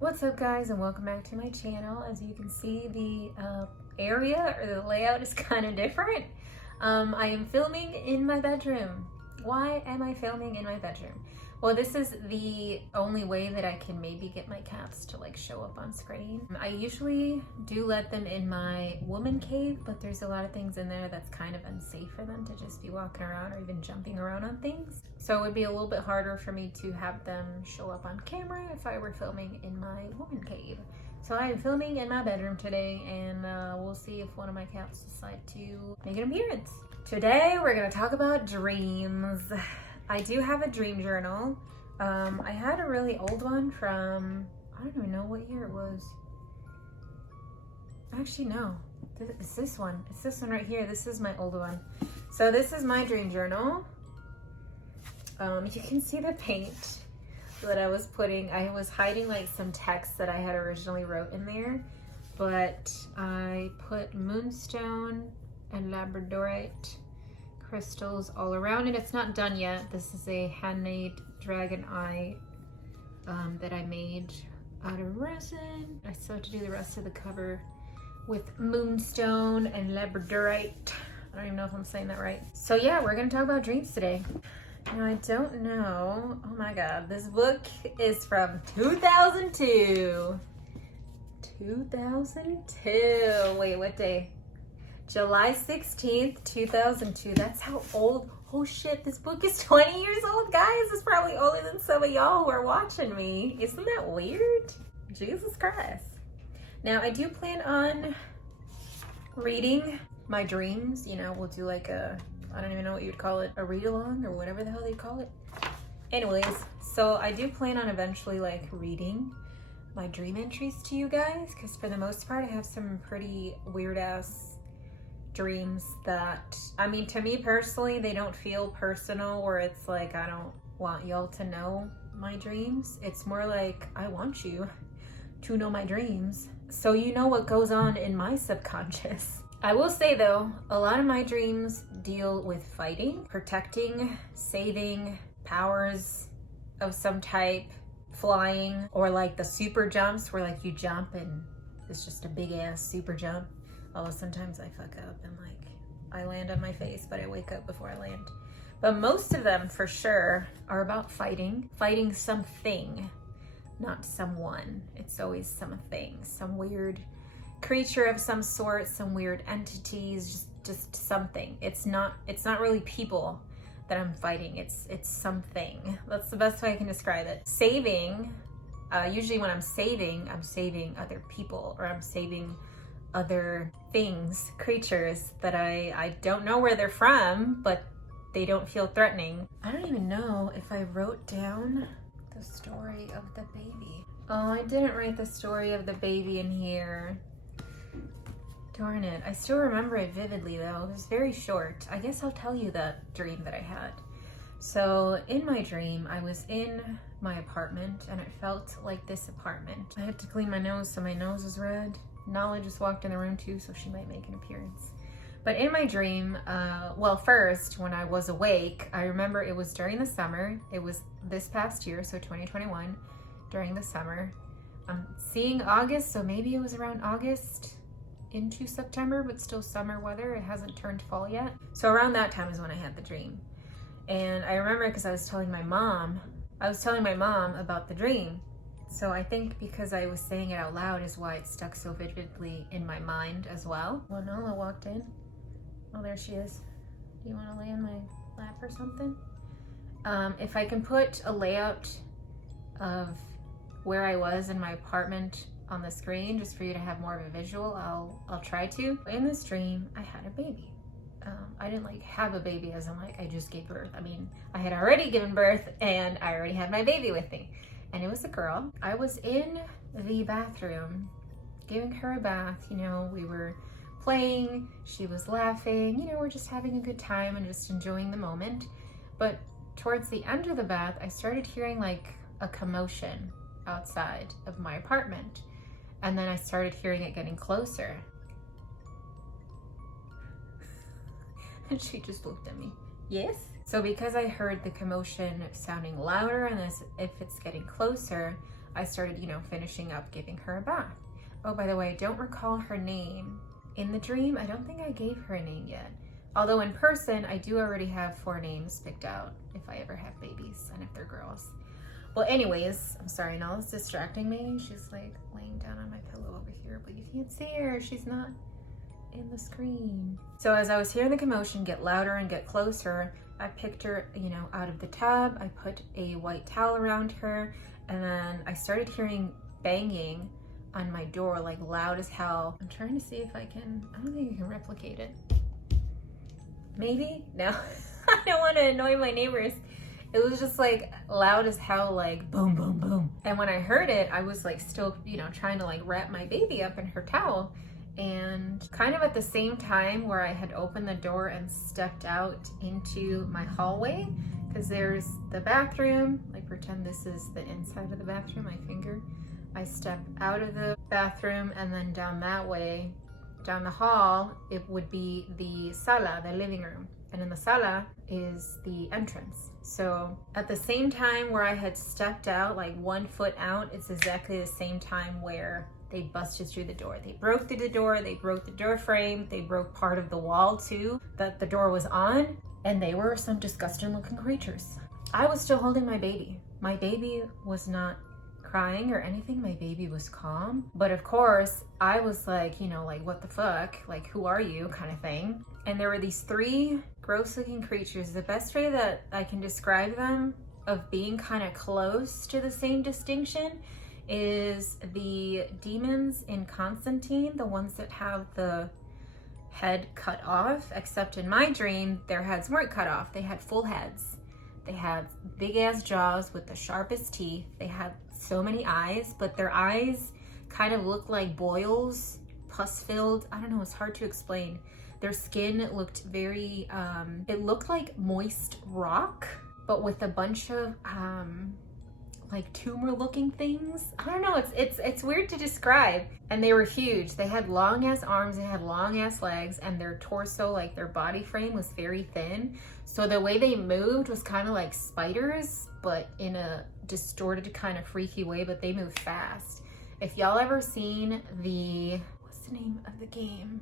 What's up guys, and welcome back to my channel. As you can see, the area or the layout is kind of different. I am filming in my bedroom. Why am I filming in my bedroom? Well, this is the only way that I can maybe get my cats to like show up on screen. I usually do let them in my woman cave, but there's a lot of things in there that's kind of unsafe for them to just be walking around or even jumping around on things. So it would be a little bit harder for me to have them show up on camera if I were filming in my woman cave. So I am filming in my bedroom today, and we'll see if one of my cats decide to make an appearance. Today we're gonna talk about dreams. I do have a dream journal. I had a really old one from, I don't even know what year it was. Actually, no, it's this one. It's this one right here. This is my old one. So this is my dream journal. You can see the paint that I was putting. I was hiding like some text that I had originally wrote in there, but I put moonstone and labradorite crystals all around it. It's not done yet. This is a handmade dragon eye that I made out of resin. I still have to do the rest of the cover with moonstone and labradorite. I don't even know if I'm saying that right. So yeah, we're gonna talk about dreams today. Now I don't know, oh my god, this book is from 2002. 2002, wait, what day? July 16th, 2002. That's how old. Oh shit, this book is 20 years old, guys. It's probably older than some of y'all who are watching me. Isn't that weird? Jesus Christ. Now, I do plan on reading my dreams. You know, we'll do like a, I don't even know what you'd call it, a read-along or whatever the hell they call it. Anyways, so I do plan on eventually like reading my dream entries to you guys, because for the most part, I have some pretty weird-ass dreams that, I mean, to me personally, they don't feel personal, where it's like I don't want y'all to know my dreams. It's more like I want you to know my dreams so you know what goes on in my subconscious. I will say though, a lot of my dreams deal with fighting, protecting, saving, powers of some type, flying, or like the super jumps where like you jump and it's just a big ass super jump. Although sometimes I fuck up and like I land on my face, but I wake up before I land. But most of them for sure are about fighting something, not someone. It's always something, some weird creature of some sort, some weird entities, just something. It's not really people that I'm fighting. It's something. That's the best way I can describe it. Saving, usually when I'm saving other people, or I'm saving other things, creatures that I don't know where they're from, but they don't feel threatening. I don't even know if I wrote down the story of the baby. Oh, I didn't write the story of the baby in here. Darn it. I still remember it vividly though. It was very short. I guess I'll tell you the dream that I had. So in my dream, I was in my apartment and it felt like this apartment. I had to clean my nose, so my nose was red. Nala just walked in the room too, so she might make an appearance. But in my dream, well, first, when I was awake, I remember it was during the summer. It was this past year, so 2021, during the summer. I'm seeing August, so maybe it was around August into September, but still summer weather. It hasn't turned fall yet. So around that time is when I had the dream. And I remember because I was telling my mom about the dream. So I think because I was saying it out loud is why it stuck so vividly in my mind as well. Well, Nala walked in. Oh, there she is. Do you want to lay in my lap or something? If I can put a layout of where I was in my apartment on the screen, just for you to have more of a visual, I'll try to. In this dream, I had a baby. I didn't like have a baby as in like I just gave birth. I mean, I had already given birth and I already had my baby with me. And it was a girl. I was in the bathroom giving her a bath. You know, we were playing, she was laughing, you know, we're just having a good time and just enjoying the moment. But towards the end of the bath, I started hearing like a commotion outside of my apartment. And then I started hearing it getting closer. And she just looked at me. Yes? So because I heard the commotion sounding louder and as if it's getting closer, I started, you know, finishing up giving her a bath. Oh, by the way, I don't recall her name. In the dream, I don't think I gave her a name yet. Although in person, I do already have 4 names picked out if I ever have babies and if they're girls. Well, anyways, I'm sorry, Nala's distracting me. She's like laying down on my pillow over here, but you can't see her. She's not in the screen. So as I was hearing the commotion get louder and get closer, I picked her, you know, out of the tub. I put a white towel around her, and then I started hearing banging on my door, like loud as hell. I'm trying to see if I can, I don't think I can replicate it. Maybe? No, I don't want to annoy my neighbors. It was just like loud as hell, like boom, boom, boom. And when I heard it, I was like still, you know, trying to like wrap my baby up in her towel. And kind of at the same time where I had opened the door and stepped out into my hallway, because there's the bathroom, like pretend this is the inside of the bathroom, my finger. I step out of the bathroom and then down that way, down the hall, it would be the sala, the living room. And in the sala is the entrance. So at the same time where I had stepped out, like 1 foot out, it's exactly the same time where they busted through the door. They broke through the door, they broke the door frame, they broke part of the wall too that the door was on, and they were some disgusting looking creatures. I was still holding my baby. My baby was not crying or anything. My baby was calm. But of course, I was like, you know, like, what the fuck? Like, who are you kind of thing. And there were these 3 gross looking creatures. The best way that I can describe them of being kind of close to the same distinction is the demons in Constantine, the ones that have the head cut off, except in my dream, their heads weren't cut off. They had full heads. They had big ass jaws with the sharpest teeth. They had so many eyes, but their eyes kind of looked like boils, pus filled. I don't know, it's hard to explain. Their skin looked very, it looked like moist rock, but with a bunch of like tumor looking things. I don't know, it's weird to describe. And they were huge. They had long ass arms, they had long ass legs, and their torso, like their body frame was very thin. So the way they moved was kind of like spiders, but in a distorted kind of freaky way, but they moved fast. If y'all ever seen what's the name of the game?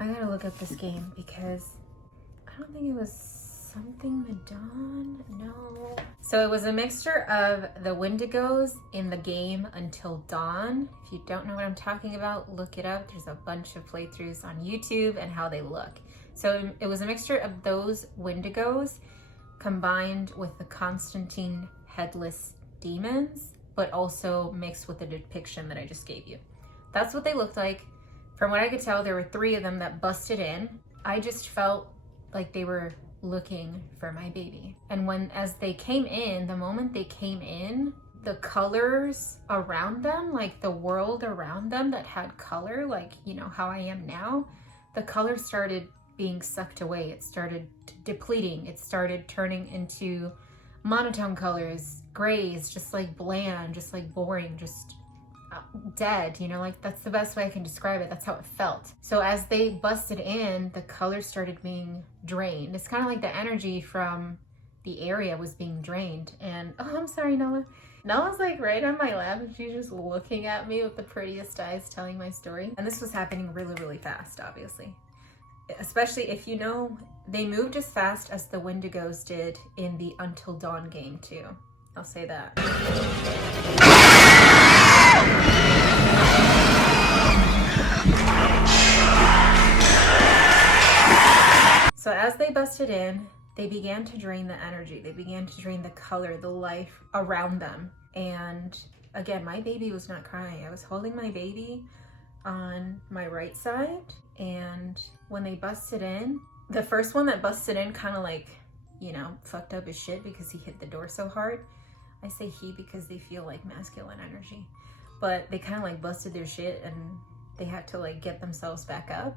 I gotta look up this game because I don't think it was something the dawn, no. So it was a mixture of the Wendigos in the game Until Dawn. If you don't know what I'm talking about, look it up. There's a bunch of playthroughs on YouTube and how they look. So it was a mixture of those Wendigos combined with the Constantine headless demons, but also mixed with the depiction that I just gave you. That's what they looked like. From what I could tell, there were 3 of them that busted in. I just felt like they were looking for my baby. And as they came in, the moment they came in, the colors around them, like the world around them that had color, like, you know, how I am now, the color started being sucked away. It started depleting. It started turning into monotone colors, grays, just like bland, just like boring, just dead, you know, like that's the best way I can describe it. That's how it felt. So as they busted in, the color started being drained. It's kind of like the energy from the area was being drained. And oh, I'm sorry, Nala. Nala's like right on my lap and she's just looking at me with the prettiest eyes telling my story. And this was happening really, really fast, obviously. Especially if you know, they moved as fast as the Wendigos did in the Until Dawn game too. I'll say that. So as they busted in, they began to drain the energy. They began to drain the color, the life around them. And again, my baby was not crying. I was holding my baby on my right side. And when they busted in, the first one that busted in kind of like, you know, fucked up his shit because he hit the door so hard. I say he because they feel like masculine energy. But they kind of like busted their shit and they had to like get themselves back up,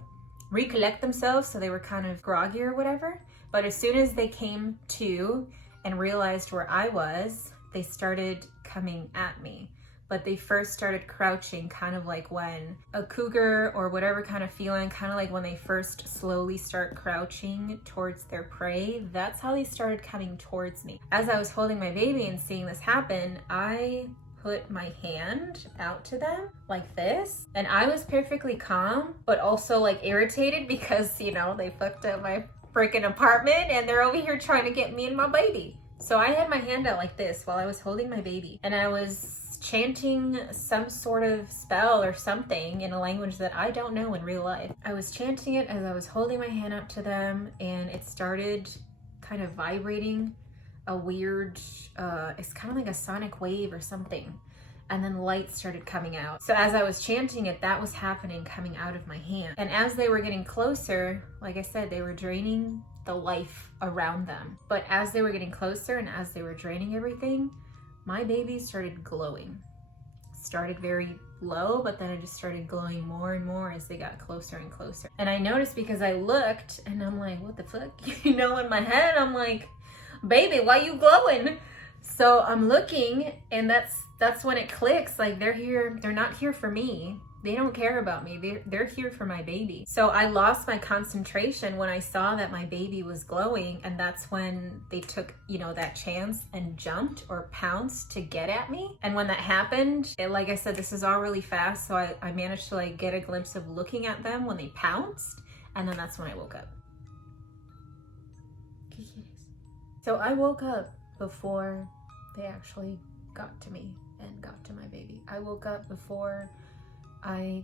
recollect themselves, so they were kind of groggy or whatever. But as soon as they came to and realized where I was, they started coming at me. But they first started crouching, kind of like when a cougar or whatever kind of feline, kind of like when they first slowly start crouching towards their prey, that's how they started coming towards me. As I was holding my baby and seeing this happen, I put my hand out to them like this. And I was perfectly calm, but also like irritated because, you know, they fucked up my freaking apartment and they're over here trying to get me and my baby. So I had my hand out like this while I was holding my baby, and I was chanting some sort of spell or something in a language that I don't know in real life. I was chanting it as I was holding my hand up to them, and it started kind of vibrating a weird, it's kind of like a sonic wave or something. And then light started coming out. So as I was chanting it, that was happening coming out of my hand. And as they were getting closer, like I said, they were draining the life around them. But as they were getting closer and as they were draining everything, my baby started glowing. Started very low, but then it just started glowing more and more as they got closer and closer. And I noticed because I looked and I'm like, what the fuck? You know, in my head, I'm like, baby, why you glowing? So I'm looking, and that's when it clicks. Like, they're here, they're not here for me. They don't care about me. They're here for my baby. So I lost my concentration when I saw that my baby was glowing, and that's when they took, you know, that chance and jumped or pounced to get at me. And when that happened, like I said, this is all really fast, so I managed to like get a glimpse of looking at them when they pounced, and then that's when I woke up. So I woke up before they actually got to me and got to my baby. I woke up before I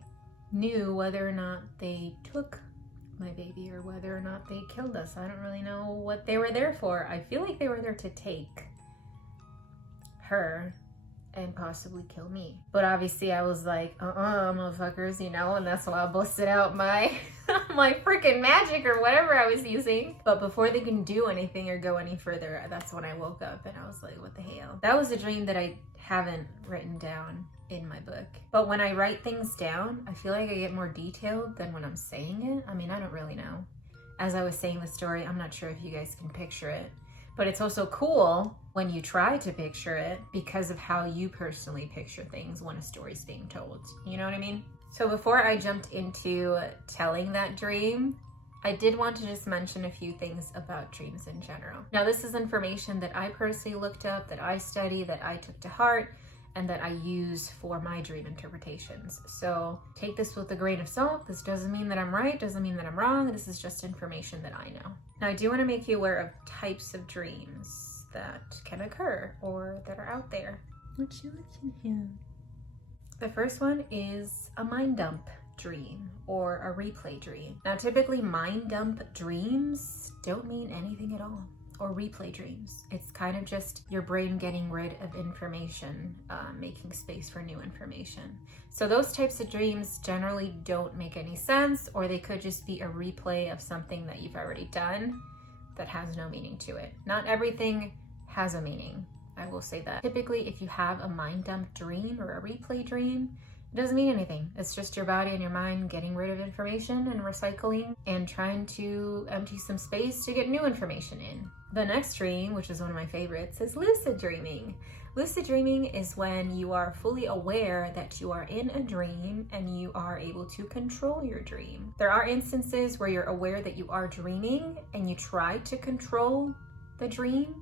knew whether or not they took my baby or whether or not they killed us. I don't really know what they were there for. I feel like they were there to take her and possibly kill me. But obviously I was like, motherfuckers, you know, and that's why I busted out my my freaking magic or whatever I was using. But before they can do anything or go any further, that's when I woke up and I was like, what the hell? That was a dream that I haven't written down in my book. But when I write things down, I feel like I get more detailed than when I'm saying it. I mean, I don't really know. As I was saying the story, I'm not sure if you guys can picture it. But it's also cool when you try to picture it because of how you personally picture things when a story's being told. You know what I mean? So before I jumped into telling that dream, I did want to just mention a few things about dreams in general. Now, this is information that I personally looked up, that I study, that I took to heart, and that I use for my dream interpretations. So take this with a grain of salt. This doesn't mean that I'm right, doesn't mean that I'm wrong. This is just information that I know. Now, I do want to make you aware of types of dreams that can occur or that are out there. What you looking here? The first one is a mind dump dream or a replay dream. Now, typically mind dump dreams don't mean anything at all. Or replay dreams. It's kind of just your brain getting rid of information, making space for new information. So those types of dreams generally don't make any sense, or they could just be a replay of something that you've already done that has no meaning to it. Not everything has a meaning, I will say that. Typically, if you have a mind dump dream or a replay dream, it doesn't mean anything. It's just your body and your mind getting rid of information and recycling and trying to empty some space to get new information in. The next dream, which is one of my favorites, is lucid dreaming. Lucid dreaming is when you are fully aware that you are in a dream and you are able to control your dream. There are instances where you're aware that you are dreaming and you try to control the dream,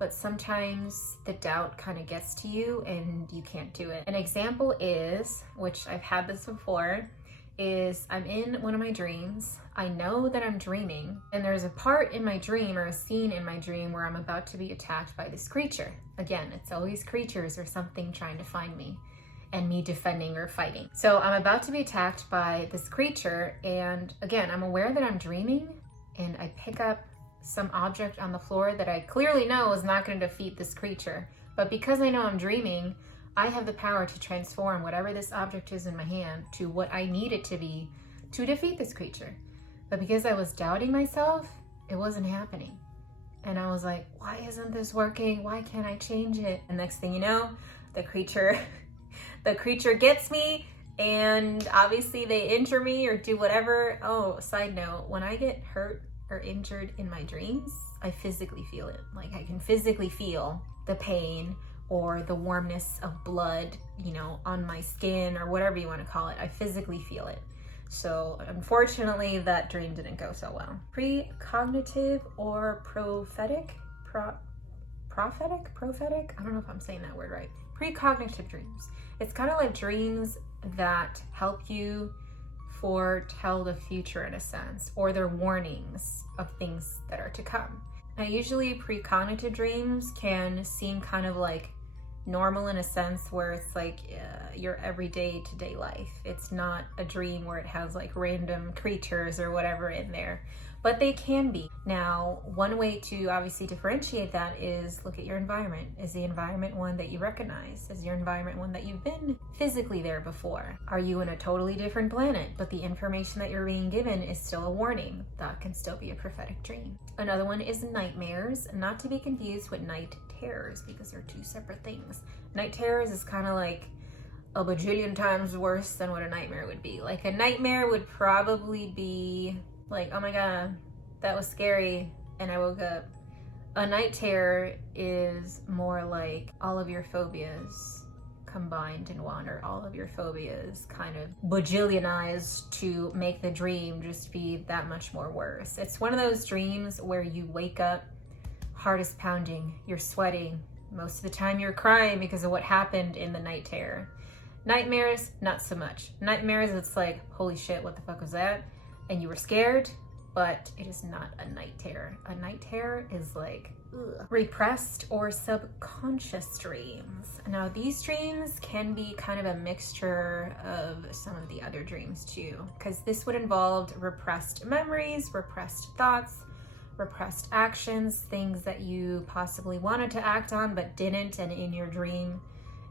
but sometimes the doubt kind of gets to you and you can't do it. An example is, which I've had this before, is I'm in one of my dreams. I know that I'm dreaming, and there's a part in my dream or a scene in my dream where I'm about to be attacked by this creature. Again, it's always creatures or something trying to find me and me defending or fighting. So I'm about to be attacked by this creature, and again, I'm aware that I'm dreaming, and I pick up some object on the floor that I clearly know is not going to defeat this creature. But because I know I'm dreaming, I have the power to transform whatever this object is in my hand to what I need it to be to defeat this creature. But because I was doubting myself, it wasn't happening. And I was like, why isn't this working? Why can't I change it? And next thing you know, the creature gets me, and obviously they injure me or do whatever. Oh, side note, when I get hurt or injured in my dreams, I physically feel it. Like, I can physically feel the pain or the warmness of blood, you know, on my skin or whatever you want to call it. I physically feel it. So unfortunately, that dream didn't go so well. Precognitive or prophetic? Prophetic? I don't know if I'm saying that word right. Precognitive dreams. It's kind of like dreams that help you foretell the future in a sense, or they're warnings of things that are to come. Now, usually precognitive dreams can seem kind of like normal in a sense where it's like your everyday to day life. It's not a dream where it has like random creatures or whatever in there, but they can be. Now, one way to obviously differentiate that is look at your environment. Is the environment one that you recognize? Is your environment one that you've been physically there before? Are you in a totally different planet, but the information that you're being given is still a warning? That can still be a prophetic dream. Another one is nightmares, not to be confused with night terrors, because they're two separate things. Night terrors is kind of like a bajillion times worse than what a nightmare would be. Like a nightmare would probably be like, oh my god, that was scary and I woke up. A night terror is more like all of your phobias combined in one, or all of your phobias kind of bajillionized to make the dream just be that much more worse. It's one of those dreams where you wake up, heart is pounding, you're sweating. Most of the time you're crying because of what happened in the night terror. Nightmares, not so much. Nightmares, it's like, holy shit, what the fuck was that? And you were scared, but it is not a night terror. A night terror is like repressed or subconscious dreams. Now, these dreams can be kind of a mixture of some of the other dreams too, because this would involve repressed memories, repressed thoughts, repressed actions, things that you possibly wanted to act on but didn't, and in your dream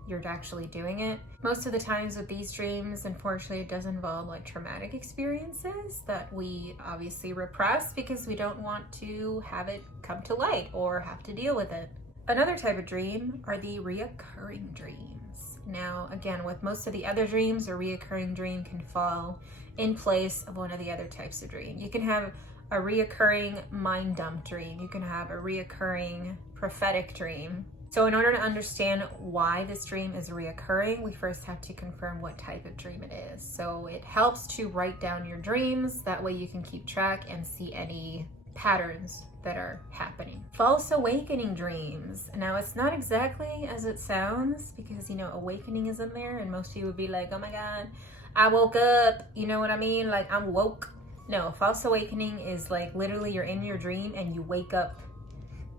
you're actually doing it. Most of the times with these dreams, unfortunately, it does involve like traumatic experiences that we obviously repress because we don't want to have it come to light or have to deal with it. Another type of dream are the reoccurring dreams. Now, again, with most of the other dreams, a reoccurring dream can fall in place of one of the other types of dream. You can have a reoccurring mind dump dream. You can have a reoccurring prophetic dream. So in order to understand why this dream is reoccurring, we first have to confirm what type of dream it is. So it helps to write down your dreams. That way you can keep track and see any patterns that are happening. False awakening dreams. Now, it's not exactly as it sounds because, you know, awakening is in there and most people would be like, oh my God, I woke up. You know what I mean? Like, I'm woke. No, false awakening is like literally you're in your dream and you wake up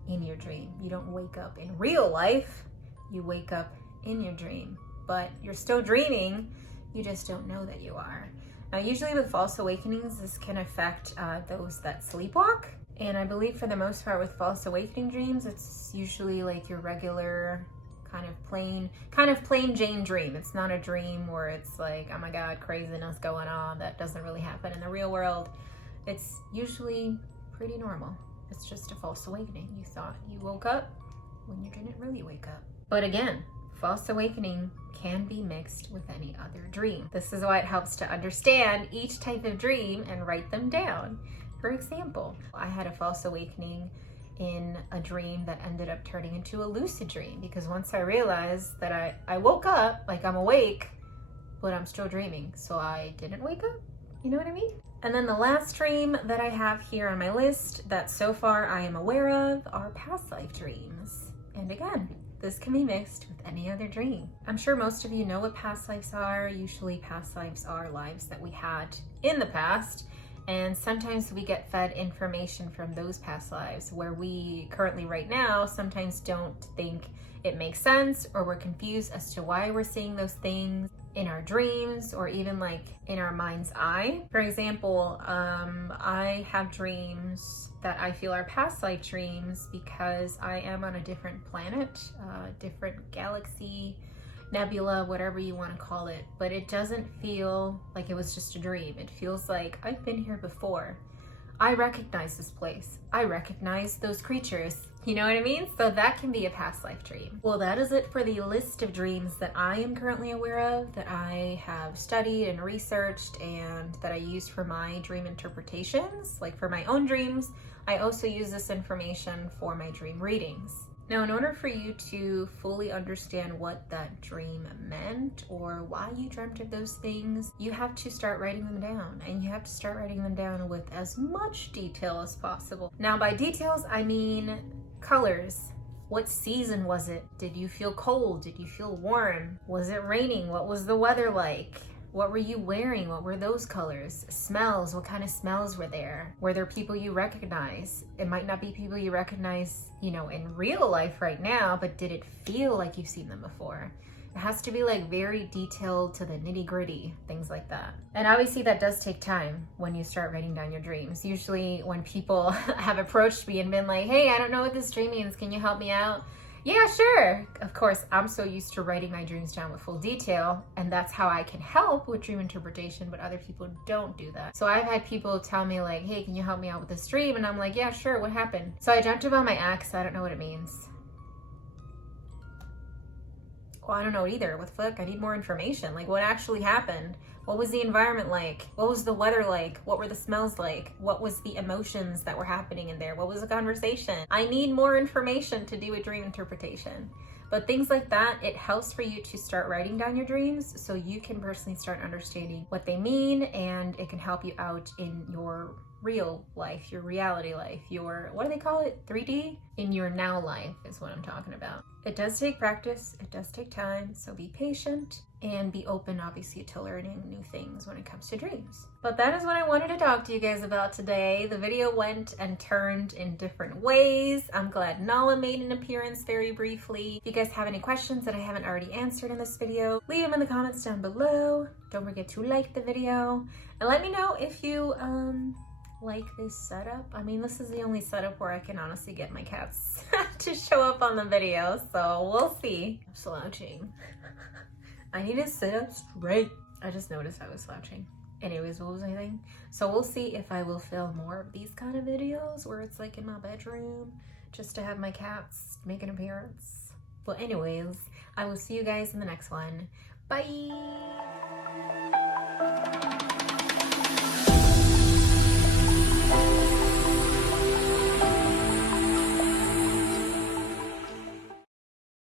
in your dream. You don't wake up in real life, you wake up in your dream, but you're still dreaming, you just don't know that you are. Now, usually with false awakenings, this can affect those that sleepwalk, and I believe for the most part with false awakening dreams, it's usually like your regular kind of plain Jane dream. It's not a dream where it's like, oh my God, craziness going on. That doesn't really happen in the real world. It's usually pretty normal. It's just a false awakening. You thought you woke up when you didn't really wake up. But again, false awakening can be mixed with any other dream. This is why it helps to understand each type of dream and write them down. For example, I had a false awakening in a dream that ended up turning into a lucid dream, because once I realized that I woke up, like I'm awake, but I'm still dreaming. So I didn't wake up. You know what I mean? And then the last dream that I have here on my list that so far I am aware of are past life dreams. And again, this can be mixed with any other dream. I'm sure most of you know what past lives are. Usually past lives are lives that we had in the past. And sometimes we get fed information from those past lives where we currently right now sometimes don't think it makes sense, or we're confused as to why we're seeing those things in our dreams or even like in our mind's eye. For example, I have dreams that I feel are past life dreams because I am on a different planet, different galaxy, nebula, whatever you want to call it, but it doesn't feel like it was just a dream. It feels like I've been here before. I recognize this place. I recognize those creatures. You know what I mean? So that can be a past life dream. Well, that is it for the list of dreams that I am currently aware of, that I have studied and researched, and that I use for my dream interpretations. Like for my own dreams, I also use this information for my dream readings. Now, in order for you to fully understand what that dream meant or why you dreamt of those things, you have to start writing them down, and you have to start writing them down with as much detail as possible. Now, by details, I mean colors, What season was it? Did you feel cold? Did you feel warm? Was it raining? What was the weather like? What were you wearing? What were those colors? Smells, what kind of smells were there? Were there people you recognize? It might not be people you recognize, you know, in real life right now, but did it feel like you've seen them before? It has to be like very detailed to the nitty gritty, things like that. And obviously that does take time when you start writing down your dreams. Usually when people have approached me and been like, hey, I don't know what this dream means, can you help me out? Yeah, sure. Of course, I'm so used to writing my dreams down with full detail, and that's how I can help with dream interpretation, but other people don't do that. So I've had people tell me like, hey, can you help me out with this dream? And I'm like, yeah, sure, what happened? So I dreamt about my ex, I don't know what it means. Well, I don't know either. What the fuck? I need more information. Like, what actually happened? What was the environment like? What was the weather like? What were the smells like? What was the emotions that were happening in there? What was the conversation? I need more information to do a dream interpretation. But things like that, it helps for you to start writing down your dreams so you can personally start understanding what they mean, and it can help you out in your real life, your reality life, your, what do they call it? 3D? In your now life is what I'm talking about. It does take practice, it does take time, so be patient and be open, obviously, to learning new things when it comes to dreams. But that is what I wanted to talk to you guys about today. The video went and turned in different ways. I'm glad Nala made an appearance very briefly. If you guys have any questions that I haven't already answered in this video, leave them in the comments down below. Don't forget to like the video and let me know if you like this setup. I mean, this is the only setup where I can honestly get my cats to show up on the video, so we'll see. I'm slouching. I need to sit up straight. I just noticed I was slouching. Anyways, what was I saying? So we'll see if I will film more of these kind of videos where it's like in my bedroom just to have my cats make an appearance. Well, anyways, I will see you guys in the next one. Bye!